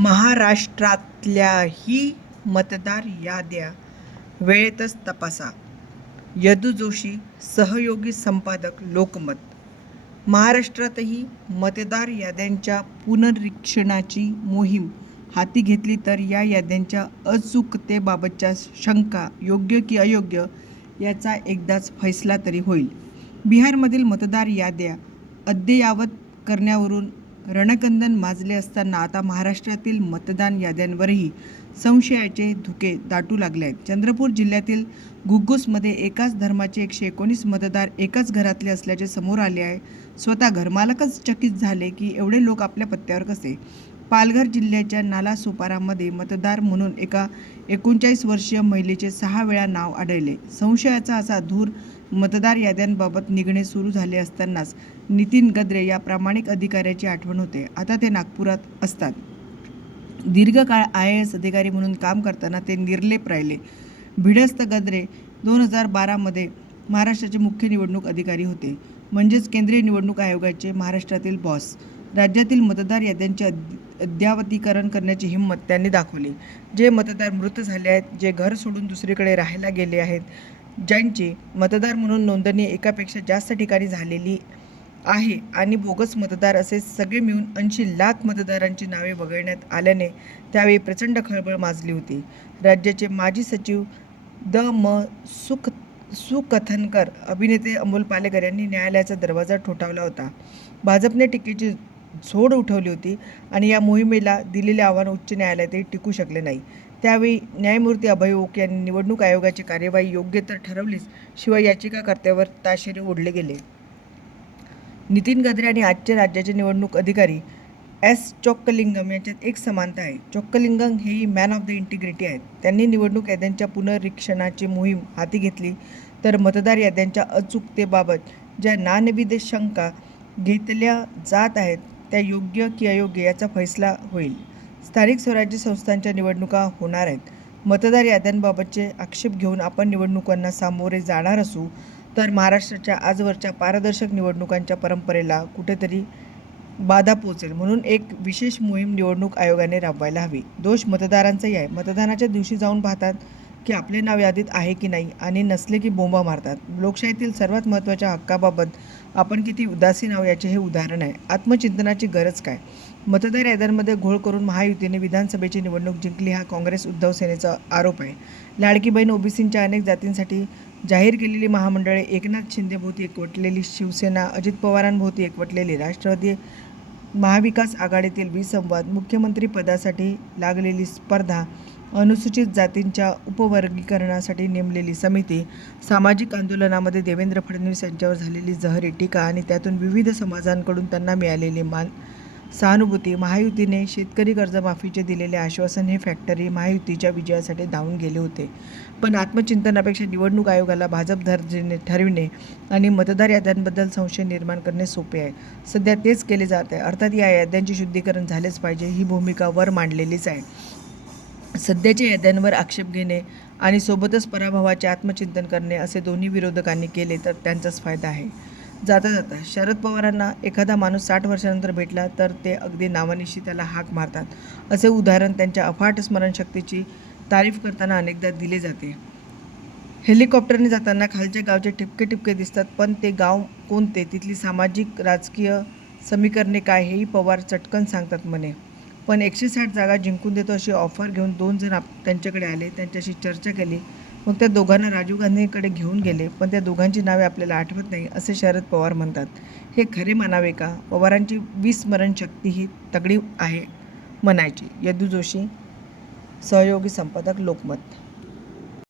महाराष्ट्रातल्याही मतदार याद्या वेळेतच तपासा. यदू जोशी सहयोगी संपादक लोकमत. महाराष्ट्रातही मतदार याद्यांच्या पुनरीक्षणाची मोहीम हाती घेतली तर या याद्यांच्या अचूकतेबाबतच्या शंका योग्य की अयोग्य याचा एकदाच फैसला तरी होईल. बिहारमधील मतदार याद्या अद्ययावत करण्यावरून रणकंदन माजले असताना आता महाराष्ट्रातील मतदान याद्यांवरही संशयाचे धुके दाटू लागले आहेत. चंद्रपूर जिल्ह्यातील घुग्गुसमध्ये एकाच धर्माचे एकशे एकोणीस मतदार एकाच घरातले असल्याचे समोर आले आहे. स्वतः घरमालकच चकित झाले की एवढे लोक आपल्या पत्त्यावर कसे? पालघर जिल्ह्याच्या नालासोपारामध्ये मतदार म्हणून एका एकोणचाळीस वर्षीय महिलेचे सहा वेळा नाव आढळले. संशयाचा असा धूर मतदार याद्यांबाबत निघणे सुरू झाले असतानाच नितीन गद्रे या प्रामाणिक अधिकाऱ्याची आठवण होते. आता ते नागपुरात असतात. दीर्घकाळ आय ए एस अधिकारी म्हणून काम करताना ते निर्लेप राहिले. भिडस्त गद्रे दोन हजार बारामध्ये महाराष्ट्राचे मुख्य निवडणूक अधिकारी होते. म्हणजेच केंद्रीय निवडणूक आयोगाचे महाराष्ट्रातील बॉस. राज्यातील मतदार याद्यांचे अद्यावतीकरण करण्याची हिंमत त्यांनी दाखवली. जे मतदार मृत झाले आहेत जे घर सोडून दुसरीकडे राहायला गेले आहेत ज्यांची मतदार म्हणून नोंदणी एकापेक्षा जास्त ठिकाणी झालेली आहे आणि बोगस मतदार असे सगळे मिळून ऐंशी लाख मतदारांची नावे वगळण्यात आल्याने त्यावेळी प्रचंड खळबळ माजली होती. राज्याचे माजी सचिव द. म. सुख सुकथनकर अभिनेते अमोल पालेकर यांनी न्यायालयाचा दरवाजा ठोठावला होता. भाजपने टीकेची झोड उठवली होती आणि या मोहिमेला दिलेले आव्हान उच्च न्यायालयातही टिकू शकले नाही. त्यावेळी न्यायमूर्ती अभय ओक यांनी निवडणूक आयोगाची कार्यवाही योग्य तर ठरवलीच शिवाय याचिकाकर्त्यावर ताशेरे ओढले गेले. नितीन गद्रे आणि आजचे राज्याचे निवडणूक अधिकारी एस चोक्कलिंगम यांच्यात एक समानता आहे. चोक्कलिंगम हेही मॅन ऑफ द इंटिग्रिटी आहेत. त्यांनी निवडणूक याद्यांच्या पुनरीक्षणाची मोहीम हाती घेतली तर मतदार याद्यांच्या अचूकतेबाबत ज्या नानविध शंका घेतल्या जात आहेत त्या योग्य की अयोग्य याचा फैसला होईल. स्थानिक स्वराज्य संस्थांच्या निवडणुका होणार आहेत. मतदार याद्यांबाबतचे आक्षेप घेऊन आपण निवडणुकांना सामोरे जाणार असू तर महाराष्ट्राच्या आजवरच्या पारदर्शक निवडणुकांच्या परंपरेला कुठेतरी बाधा पोचेल म्हणून एक विशेष मोहीम निवडणूक आयोगाने राबवायला हवी. दोष मतदारांचाही आहे. मतदानाच्या दिवशी जाऊन पाहतात की आपले नाव यादीत आहे की नाही आणि नसले की बोंबा मारतात. लोकशाहीतील सर्वात महत्त्वाच्या हक्काबाबत आपण किती उदासीन आहो याचे हे उदाहरण आहे. आत्मचिंतनाची गरज काय? मतदार याद्यांमध्ये घोळ करून महायुतीने विधानसभेची निवडणूक जिंकली हा काँग्रेस उद्धव सेनेचा आरोप आहे. लाडकी बहीण ओबीसींच्या अनेक जातींसाठी जाहीर केलेली महामंडळे एकनाथ शिंदेभोवती एकवटलेली शिवसेना अजित पवारांभोवती एकवटलेली राष्ट्रवादी महाविकास आघाडीतील विसंवाद मुख्यमंत्रीपदासाठी लागलेली स्पर्धा अनुसूचित जातींच्या उपवर्गीकरणासाठी नेमलेली समिती सामाजिक आंदोलनामध्ये देवेंद्र फडणवीस यांच्यावर झालेली जहरी टीका आणि त्यातून विविध समाजांकडून त्यांना मिळालेली मान सहानुभूती महायुतीने शेतकरी कर्जमाफीचे दिलेले आश्वासन हे फॅक्टरी महायुतीच्या विजयासाठी धावून गेले होते. पण आत्मचिंतनापेक्षा निवडणूक आयोगाला भाजप दर्जेने ठरविणे आणि मतदार याद्यांबद्दल संशय निर्माण करणे सोपे आहे. सध्या तेच केले जात आहे. अर्थात या याद्यांचे शुद्धीकरण झालेच पाहिजे ही भूमिका वर मांडलेलीच आहे. सध्याच्या याद्यांवर आक्षेप घेणे आणि सोबतच पराभवाचे आत्मचिंतन करणे असे दोन्ही विरोधकांनी केले तर त्यांचाच फायदा आहे. जाता जाता शरद पवारांना एखादा माणूस साठ वर्षानंतर भेटला तर ते अगदी नावानिशी त्याला हाक मारतात असे उदाहरण त्यांच्या अफाट स्मरणशक्तीची तारीफ करताना अनेकदा दिले जाते. हेलिकॉप्टरने जाताना खालच्या गावचे ठिपके ठिपके दिसतात पण ते गाव कोणते? तिथली सामाजिक राजकीय समीकरणे काय? हेही पवार चटकन सांगतात म्हणे. पण एकशे साठ जागा जिंकून देतो अशी ऑफर घेऊन दोन जण आप त्यांच्याकडे आले त्यांच्याशी चर्चा केली. मग त्या दोघांना राजीव गांधींकडे घेऊन गेले पण त्या दोघांची नावे आपल्याला आठवत नाही असे शरद पवार म्हणतात. हे खरे मानावे का? पवारांची विस्मरणशक्ती ही तगडी आहे म्हणायची. यदू जोशी सहयोगी संपादक लोकमत.